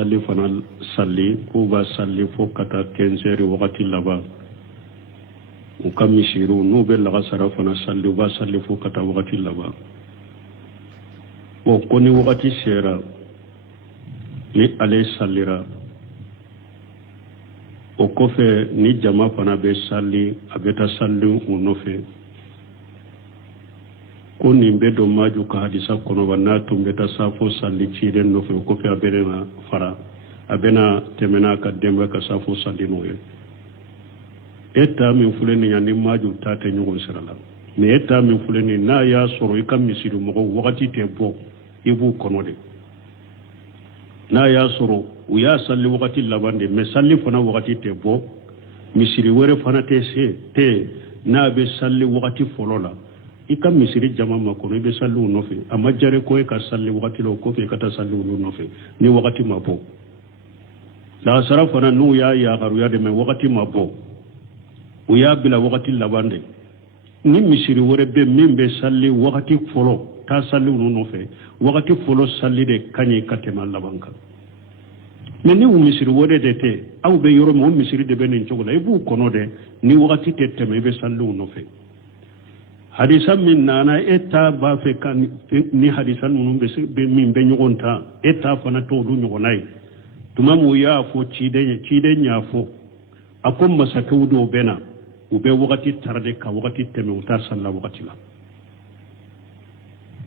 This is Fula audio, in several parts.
salli fana salli ko ba salli fo kata kenzeri wakati laba u ka misiru n'u bɛ lagasara fana salli u b'a salli fo kata wakati laba ko ni wakati sera ni ale sallira o kɔfɛ ni jama fana bɛ salli a bɛ taa salli u nɔfɛ ko nin bɛ don maju ka hadisa kɔnɔba n'a tun bɛ taa safo salli ciden nɔfɛ o kɔfɛ a bɛ na fara a bɛ na tɛmɛ n'a ka denbaya ka safo salli n'o ye e ta min filɛ nin ye ni maju ta tɛ ɲɔgɔn sira la mais e ta min filɛ nin n'a y'a sɔrɔ i ka misiri mɔgɔ wagati tɛ bɔ i b'u kɔnɔ de n'a y'a sɔrɔ u y'a salli wagati laban de mais salli fana wagati tɛ bɔ misiri wɛrɛ fana tɛ se n'a bɛ salli wagati fɔlɔ la i ka misiri jama ma kɔnɔ i bɛ salli u nɔfɛ a ma jari ko e ka salli wagati la o kɔfɛ i ka taa salli olu nɔfɛ ni wagati ma bɔ lagasara fana n'u y'a yagaruya de mais wagati ma bɔ u y'a bila wagati laban de ni misiri wɛrɛ bɛ min bɛ salli wagati fɔlɔ taa salli olu nɔfɛ wagati fɔlɔ salli de ka ɲi ka tɛmɛ laban kan mais ni misiri wɛrɛ de tɛ aw bɛ yɔrɔ min o misiri de bɛ nin cogo la i b'u kɔnɔ dɛ ni wagati tɛ tɛmɛ i bɛ salli u nɔfɛ hadisa min nana e ta b'a fɛ ka ni hadisa ninnu bɛ min bɛ ɲɔgɔn ta e ta fana t'olu ɲɔgɔnna ye tuma min u y'a fɔ ciden y'a fɔ a ko masakɛw dɔw bɛ na u bɛ wagati tara de ka wagati tɛmɛ u t'a salla wagati la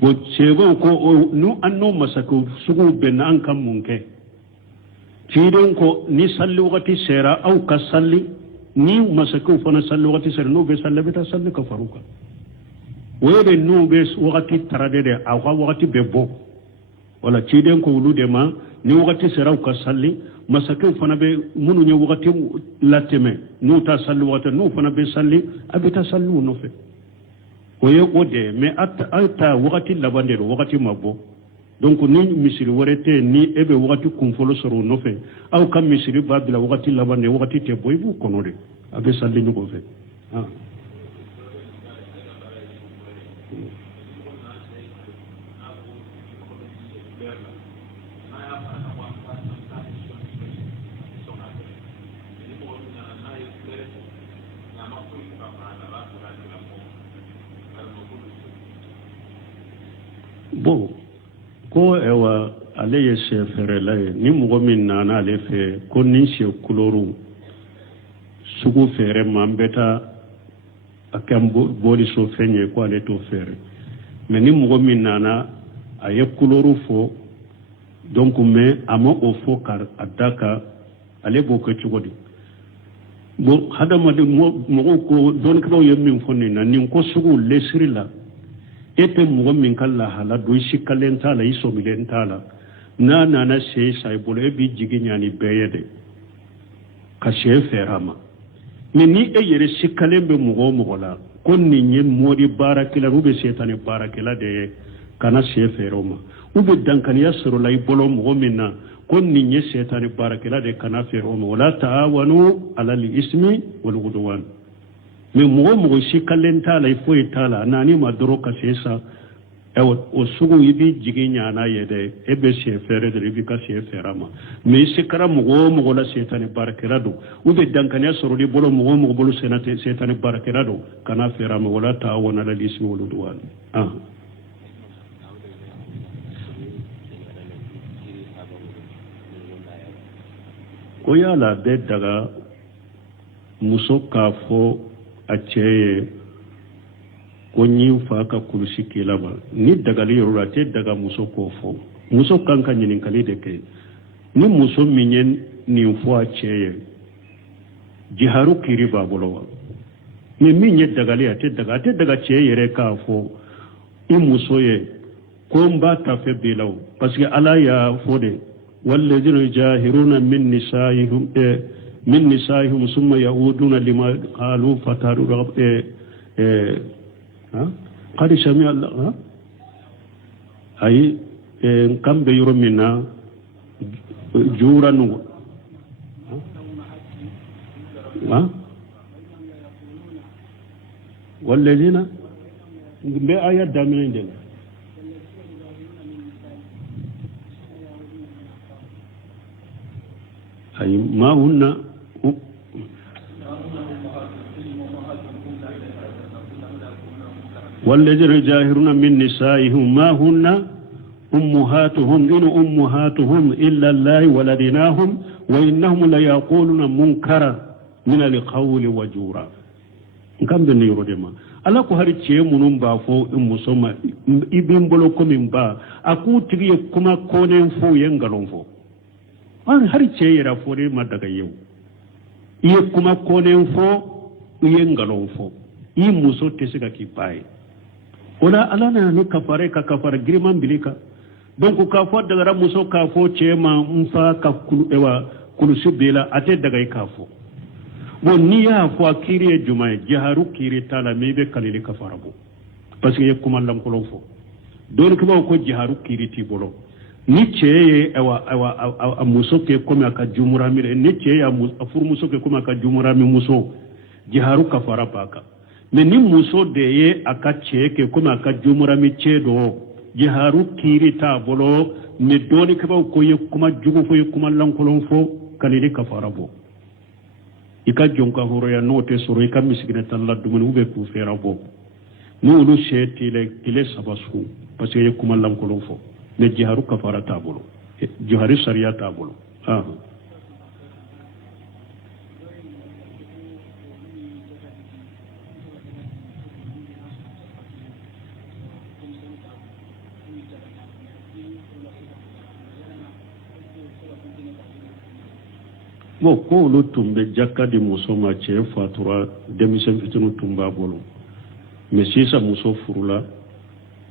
bon sɛbɛw ko an n'o masakɛw suguw bɛnna an ka mun kɛ ciden ko ni salli wagati sera aw ka salli ni masakɛw fana salli wagati sera n'u bɛ salli bɛ taa salli ka far'u kan o ye de n'u bɛ wagati tara de aw ka wagati bɛ bɔ wala ciden ko olu de ma ni wagati sera aw ka salli masakɛw fana bɛ minnu ye wagati latɛmɛ n'u ta salli wagati n'u fana bɛ salli a bɛ taa salli u nɔfɛ o ye o de mais aw ta wagati laban de don wagati ma bɔ donc ni misiri wɛrɛ tɛ ni e bɛ wagati kunfɔlɔ sɔrɔ o nɔfɛ aw ka misiri b'a bila wagati laban de wagati tɛ bɔ i b'u kɔnɔ de a bɛ salli ɲɔgɔn fɛ bon ko ewa ale ye sɛ fɛrɛla ye ni mɔgɔ min nana ale fɛ ko ni sɛ kulɔru sugu fɛrɛ ma an bɛ taa a kɛ bɔliso fɛn ye ko ale t'o fɛrɛ mais ni mɔgɔ min nana a ye kulɔru fɔ donc mais a ma o fɔ ka a da kan ale b'o kɛ cogo di bon hadamaden mɔgɔw ko dɔnnikɛlaw ye min fɔ nin na nin ko sugu lesiri la e tɛ mɔgɔ min ka lahala don i sikkalen t'a la i sɔmilen t'a la n'a nana sɛ sa i bolo e b'i jigi ɲani bɛɛ ye de ka sɛ fɛrɛ a ma mais ni e yɛrɛ sikkalen bɛ mɔgɔ o mɔgɔ la ko nin ye mɔdi baarakɛla ou bien sɛtani baarakɛla de ye kana sɛ fɛrɛ o ma ou bien dankaniya sɔrɔla i bolo mɔgɔ min na ko nin ye sɛtani baarakɛla de kana fɛrɛ o ma wala ta'awanu alal ismi wal udwan mais mɔgɔ mɔgɔ sikkalen t'a la i foyi t'a la naani ma dɔrɔn ka se sa o sugu i b'i jigi ɲana ye dɛ e bɛ sɛ fɛrɛ de i b'i ka sɛ fɛrɛ ma mais i se kɛra mɔgɔ o mɔgɔ la sɛtani baarakɛla don ou bien dankaniya sɔrɔ i bolo mɔgɔ o mɔgɔ bolo sɛtani baarakɛla don kana fɛrɛ ma wala ta'awanu alal ismi wal udwan ko yala bɛ daga muso k'a fɔ a cɛ ye ko ɲi fa ka kulusi kila ma ni dagali yɔrɔ la a tɛ daga muso k'o fɔ muso kan ka ɲininkali de kɛ ni muso min ye nin fɔ a cɛ ye jiharu kiri b'a bolo wa mais min ye dagali a tɛ daga cɛ yɛrɛ k'a fɔ i muso ye ko n b'a ta fɛ bi la o parce que ala y'a fɔ de والذين يجاهرون من نسائهم ثم يعودون لما قالوا فتاروا قد سمع الله أي كم بيرو منا جورا والذين بآيات دامين دل. أي ما هن والذين يجاهرون من نسائهم ما هن أمهاتهم إن أمهاتهم إلا الله ولدناهم وإنهم ليقولون منكرا من القول وجورا كم بنيرو دما ala ko hari ce munun ba fo in musoma ibin bolo ko min ba aku tigi kuma konen fo yen galon fo an hari ce yara fo de ma daga yau iye kuma konen fo yen galon fo yi muso te siga ki pai ola ala na no kafare ka kafara girman bilika donc ka fo daga muso ka fo ce ma mfa ka kulu ewa kulu sibela ate daga ka fo bon ni ya fo kiri juma jaharu kiri tala mebe kalili kafara bo parce que kuma lam ko fo don ko ko jaharu kiri ti bolo ni ceye ewa muso ke kuma ka jumura mi ni ceye afur muso ke kuma ka jumura mi muso jaharu kafara baka mais ni muso de ye aka ce ke kuma aka jumura mi ce do jiharu kiri ta bolo me doni ke ba ko ye kuma jugo fo ye kuma lankolon fo kalili kafara bo ika jonka horo ya note soro ika misigina talla dumuni ube ku fera bo no lu sheti le kile sabasu parce que ye kuma lankolon fo me jiharu kafara ta bolo jihari sharia ta bolo mo ko lu tumbe jakka di muso ma ce fatura demisen fitinu tumba bolo me sisa muso furula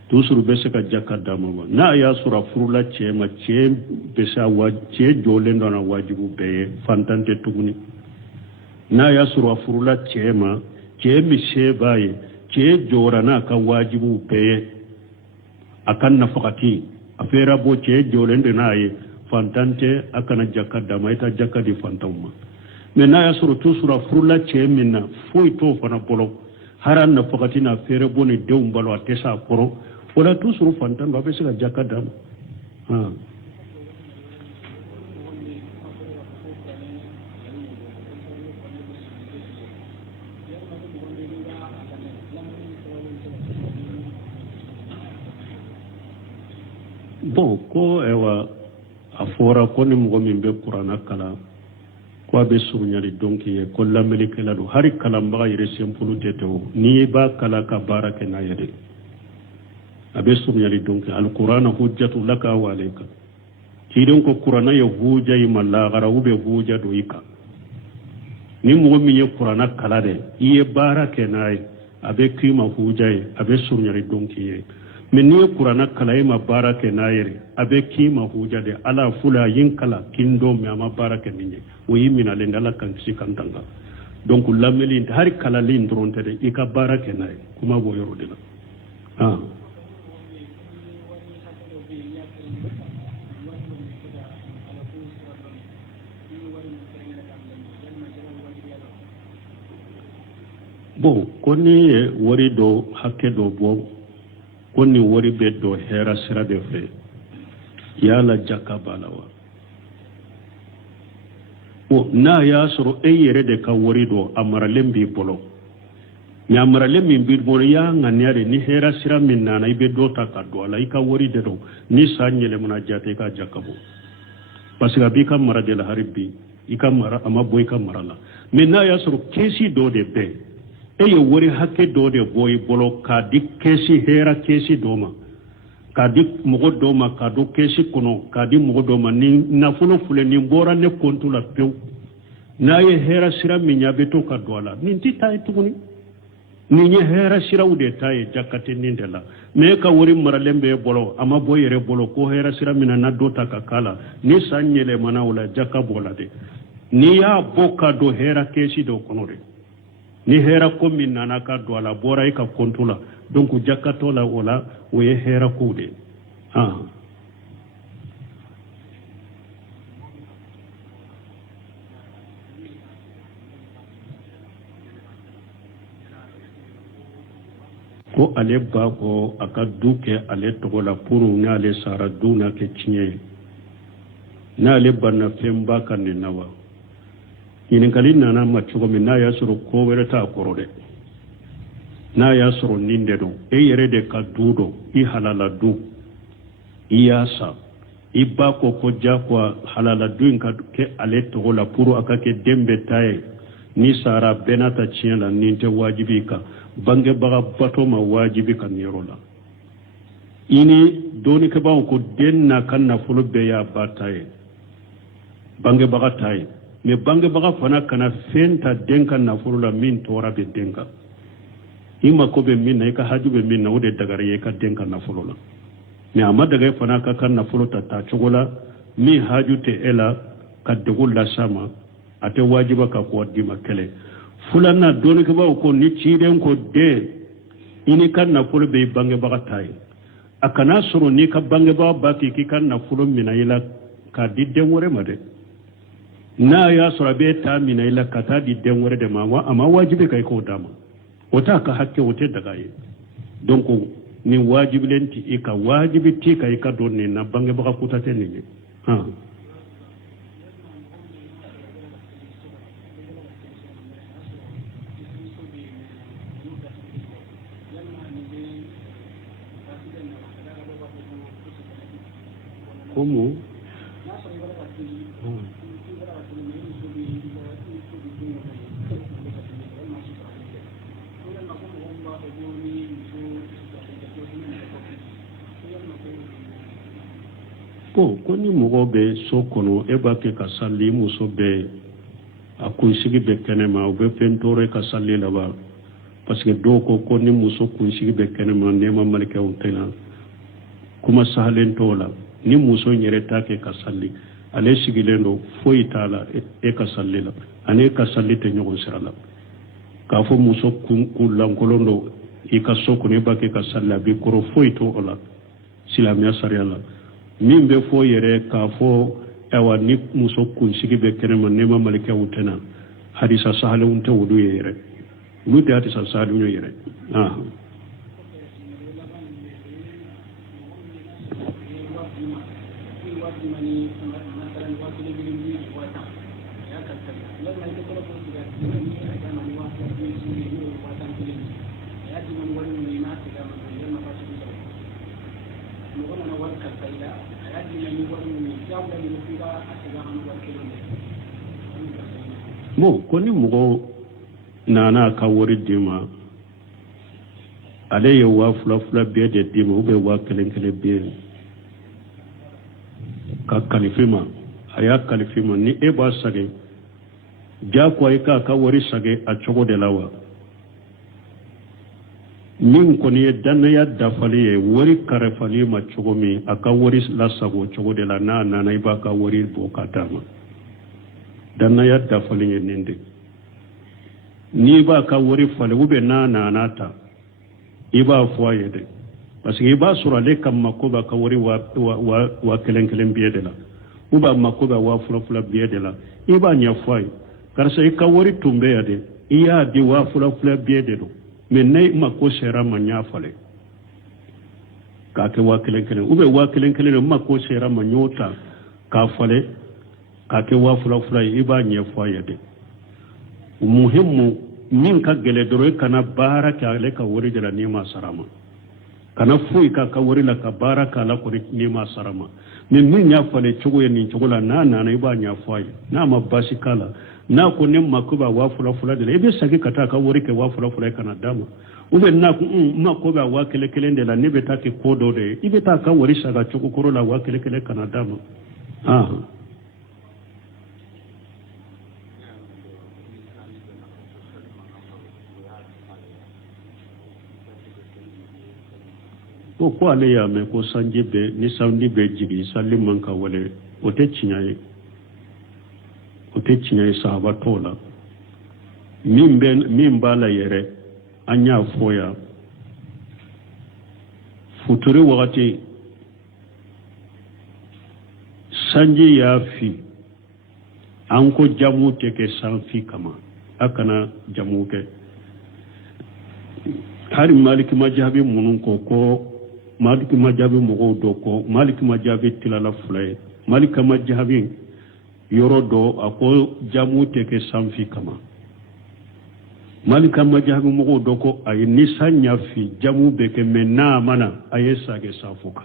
tusuru be se ka jakka dama ba na ya sura furula ce ma ce be sa wa ce jole ndona wajibu be fantante tuguni na ya sura furula ce ma ce mi se baye ce jora na ka wajibu be akan nafaqati afera bo ce jole ndena yi fantante akana jakka dama ita jakka di fantamma mais na ya suru tusura furula ce minna foi to fana bolo haran na fakati na fere boni deum balo atesa koro wala tusuru fantan ba bese jakka dama bon ko ewa afora ko ni mo min be qur'ana kala ko be surunyali donki e ko lameli kala do hari kala mbaga yire sempulu teto ni ba kala ka barake na yede abe surunyali donki alqur'ana hujjatu laka wa alayka tidon ko qur'ana ya huja yi malagara ube huja do ika ni mo min ye qur'ana kala de iye barake na abe kima huja yi abe surunyali donki ye min ni qur'ana kala ma barake na yere abe kima huja de ala fula yin kala kindo me ama barake ninje o yimina le ndala kan sikandanga donc lameli har kala lin dronte de ika barake na kuma bo yoro de la bon koni wari do hakke do bo koni wari be do hera sira be fe yala jakka balawa o na ya soro eyere de ka wari do amara lembi bolo ni amara lembi bi bolo ya nganyare ni hera sira minna na ibe do ta ka do ala ika wari de do ni sanyele muna jate ka jakka bo parce que bi ka mara de la haribi ika mara ama boy ka mara la mais na ya soro kesi do de be eye wari hakke do de boy bolo ka dik kesi hera kesi doma ka di mogo doma ka do kesi kono ka di mogo doma ni nafulo fule ni bora ne kontu la pew na ye hera sira minya beto ka do ala ni tita ituguni ni nye hera sira ude taye jakate nindela me ka wari maralembe bolo ama boyere bolo ko hera sira mina na dota ka kala ni sanyele mana wala jakka bola de ni ya boka do hera kesi do kono de ni hera ko min nana ka do ala bora ka kontula donc jakato la wala o ye hera kude ko ale ba ko aka duke ale togola puru na ale sara duna ke cinye na ale banna femba kan ne nawa ɲininkali nana ma cogo min n'a y'a sɔrɔ ko wɛrɛ t'a kɔrɔ dɛ n'a y'a sɔrɔ nin de don e yɛrɛ de ka du dɔn i halala du i y'a sa i ba ko jagoya halala du in ka kɛ ale tɔgɔ la pour a ka kɛ den bɛɛ ta ye ni sara bɛɛ n'a ta tiɲɛ la nin tɛ wajibi kan bangebaga bato ma wajibi kan nin yɔrɔ la i ni dɔɔnikɛbaaw ko den n'a ka nafolo bɛɛ y'a ba ta ye bangebaga ta ye mais bangebaga fana kana fɛn ta den ka nafolo la min tɔɔra bɛ den kan i mako bɛ min na i ka haju bɛ min na o de dagara i ka den ka nafolo la mais a ma daga fana ka ka nafolo ta cogo la min haju tɛ e la ka degun las'a ma a tɛ wajiba ka kɔ di ma kɛlɛ filanan dɔɔnikɛbaaw ko ni ciden ko den i ni ka nafolo bɛ i bangebaga ta ye a kana sɔrɔ n'i ka bangebaga ba k'i ka nafolo minɛ i la k'a di den wɛrɛ ma dɛ n'a y'a sɔrɔ a bɛ taa minɛ i la ka taa di den wɛrɛ de ma a ma wajibi ka i k'o d'a ma o t'a ka hakɛ o tɛ daga ye donc nin wajibilen ti i ka wajibi ti ka i ka don nin na bangebaga kuta tɛ nin ye Como? Ko ni mɔgɔ bɛ so kɔnɔ e b'a kɛ ka sali muso bɛ a kunsigi bɛ kɛnɛma u bɛ fɛn tɔɔrɔ ka sali laban parce que dɔw ko ni muso kunsigi bɛ kɛnɛma nɛɛma malikɛw tɛ na kuma sahalen t'o la ni muso yɛrɛ t'a kɛ ka sali ale sigilen don foyi t'a la e ka sali la ani e ka sali tɛ ɲɔgɔn sira la k'a fɔ muso kun lankolon don i ka so kɔnɔ e b'a kɛ ka sali a b'i kɔrɔ foyi t'o la silamɛya sariya la min bɛ fɔ yɛrɛ k'a fɔ ayiwa ni muso kunsigi bɛ kɛnɛma nɛɛma malikɛw tɛ na hadisa sahalenw tɛ olu ye yɛrɛ olu tɛ hadisa sahalenw ye yɛrɛ bon ko ni mɔgɔ nana ka wari d'i ma ale ye 2000 bɛɛ de d'i ma ou bien 1000 bɛɛ ka kalifi ma a y'a kalifi ma ni e b'a sage jagoya i k'a ka wari sage a cogo de la wa min kɔni ye dannaya dafali ye wari karifali ma cogo min a ka wari lasago cogo de la n'a nana i b'a ka wari bɔ ka d'a ma dannaya dafali ye nin de n'i b'a ka wari falen ou bien n'a nana ta i b'a fɔ a ye dɛ parce que i b'a sɔrɔ ale ka mako b'a ka wari 1000 biyɛ de la ou bien mako b'a 2000 biyɛ de la i b'a ɲɛfɔ a ye karisa i ka wari tun bɛ yan dɛ i y'a di 2000 biyɛ de don mais ne mako sera ma n y'a falen k'a kɛ 1000 ou bien 1000 de mako sera ma n y'o ta k'a falen k'a kɛ 2000 ye i b'a ɲɛfɔ a ye dɛ muhimu min ka gɛlɛ dɔrɔn i kana baara kɛ ale ka wari de la n'i ma sara ma kana foyi k'a ka wari la ka baara k'a la kɔni n'i ma sara ma mais min y'a falen cogo ye nin cogo la n'a nana i b'a ɲɛfɔ a ye n'a ma baasi k'a la n'a ko ne mako b'a 2000 de la i bɛ segin ka taa ka wari kɛ 2000 ye kana d'a ma ou bien n'a ko mako b'a 1000 de la ne bɛ taa kɛ ko dɔ de ye i bɛ taa ka wari saga cogo kɔrɔ la 1000 kana d'a ma ko ale y'a mɛn ko sanji bɛ ni sanji bɛ jigin sali man ka wale o tɛ tiɲɛ ye sahaba t'o la min b'a la yɛrɛ an y'a fɔ yan futuri wagati sanji y'a fi an ko jamu tɛ kɛ sanfi kama a kana jamu kɛ hari maliki majabi minnu ko maliki majabi mɔgɔw dɔ ko maliki majabi tilala 2 ye maliki majabi yorodo ako jamu teke sanfi kama malika majabu mogo doko ay nisanya fi jamu beke mena mana ayesa ke safuka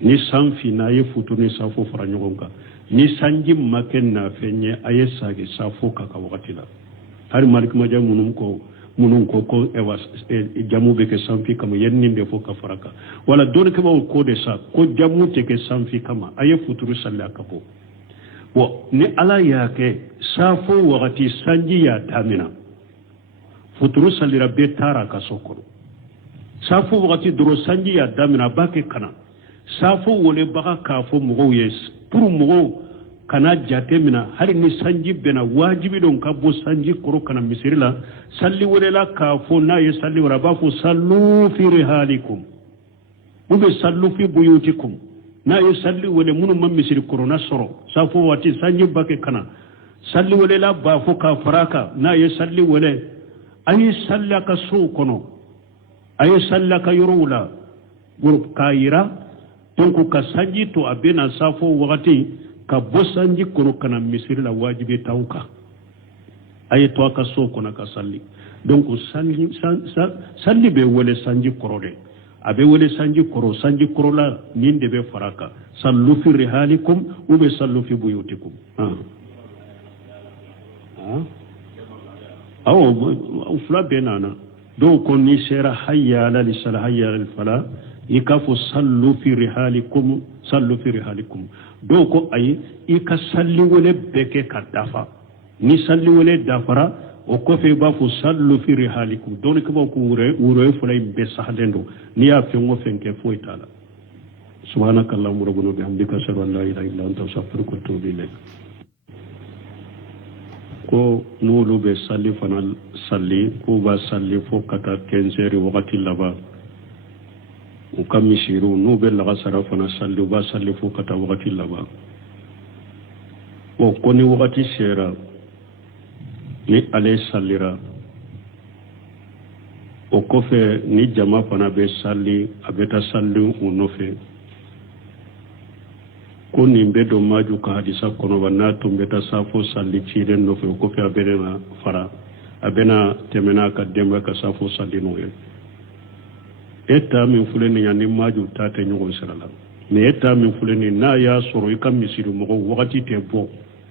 ni sanfi na ye futu ni safu fara nyogonka ni sanji maken na fenye ayesa ke safuka ka wakati la har malika majabu munun ko ewa jamu beke sanfi kama yenni ndefo ka faraka wala don ke ba ko de sa ko jamu teke sanfi kama aye futuru salla kapo wo ni ala yake safo wakati sanji ya tamina futuru salira be tara ka sokoro safo wakati duro sanji ya damina bake kana safo wole baka kafo mugo yes puru mugo kana jate mina hari ni sanji bena wajibi don kabo sanji koro kana misirila salli wole la kafo na ye salli wala bafo sallu fi rihalikum ube sallu fi buyutikum na ye salli wole munu man misiri korona soro safo wati sanji bake kana salli wole la bafo ka faraka na ye salli wole ayi salla ka so kono ayi salla ka yorula group kaira tonku ka sanji to abena safo wakati ka bosanji kono kana misiri la wajibi tauka ayi to ka so kono ka salli donc salli be wole sanji korode abe wole sanji koro la ninde be faraka sallu fi rihalikum ube sallu fi buyutikum awo fula benana do ko ni sera hayya ala lisala hayya al fala ikafu sallu fi rihalikum do ko ay ika salli wole beke ka dafa ni salli wole dafara o ko fe ba fu sallu fi rihalikum don ko ko wure fulay be sahdendo ni ya fe ngo fenke fo itala subhanakallahumma rabbana bihamdika ashhadu an la ilaha illa anta astaghfiruka wa atubu ilayk ko nulu be salli fanal salli ko ba salli fo kata 15 wakati laba o kamishiru no be la sara fana salli ba salli fo kata wakati laba o koni wakati sera ni ale sallira o kofe ni jama fana be salli abeta salli unofe ko ni mbedo maju ka hadisa kono wana tumbeta safo salli ciiden no fe ko fe abena fara abena temena ka demba ka safo salli no ye eta min fuleni yani maju tate nyugo sirala me eta min fuleni na ya soro ikam misiru mo wakati te bo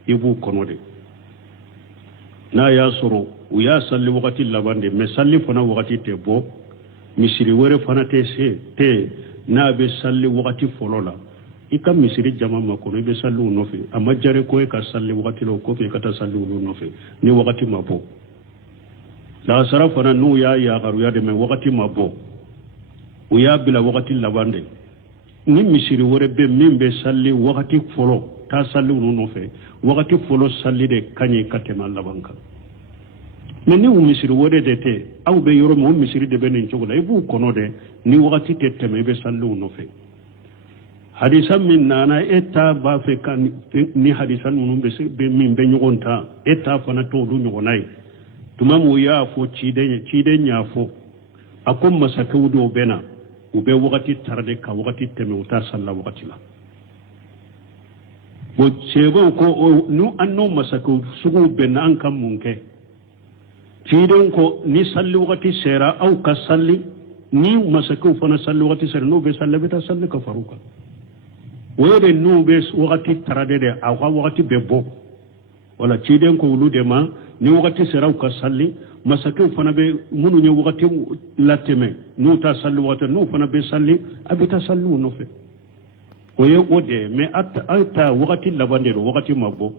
ibu kono de na ya soro u ya salli wakati labande me salli fana wakati te bo misiri wore fana te se te na be salli wakati folola ikam misiri jama makono be salli unofe amma jare ko e ka salli wakati lo ko fe kata salli unofe ni wakati mabo la sara fana nu ya garu ya de me wakati mabo u ya bila wakati labande ni misiri wore be min be salli wakati folo ta salli unofe wakati folo salli de kanyi katema labanka mais ni misiri wore de te aw be yoro mo misiri de benen chogola ibu kono de ni wakati te teme be salli unofe hadisa min nana eta ba fe kan ni hadisa nunu be min be nyogonta eta fana to du nyogonai tumamu ya fo chide nya fo akom masakawdo bena ube wakati tarde ka wakati teme uta salla wakati la bo sebo ko nu anno masako sugu bena an kam munke chide ko ni salli wakati sera au ka salli ni masako fana salli wakati sera no be salla beta salli ka faruka wede nu be wakati tarade de awa wakati bebo wala chide ko wulude ma ni wakati sera au ka salli masakeu fana be munu nye wakati lateme nu ta salli wakati nu fana be salli abita salli no fe oye ode me ata wakati labande wakati mabo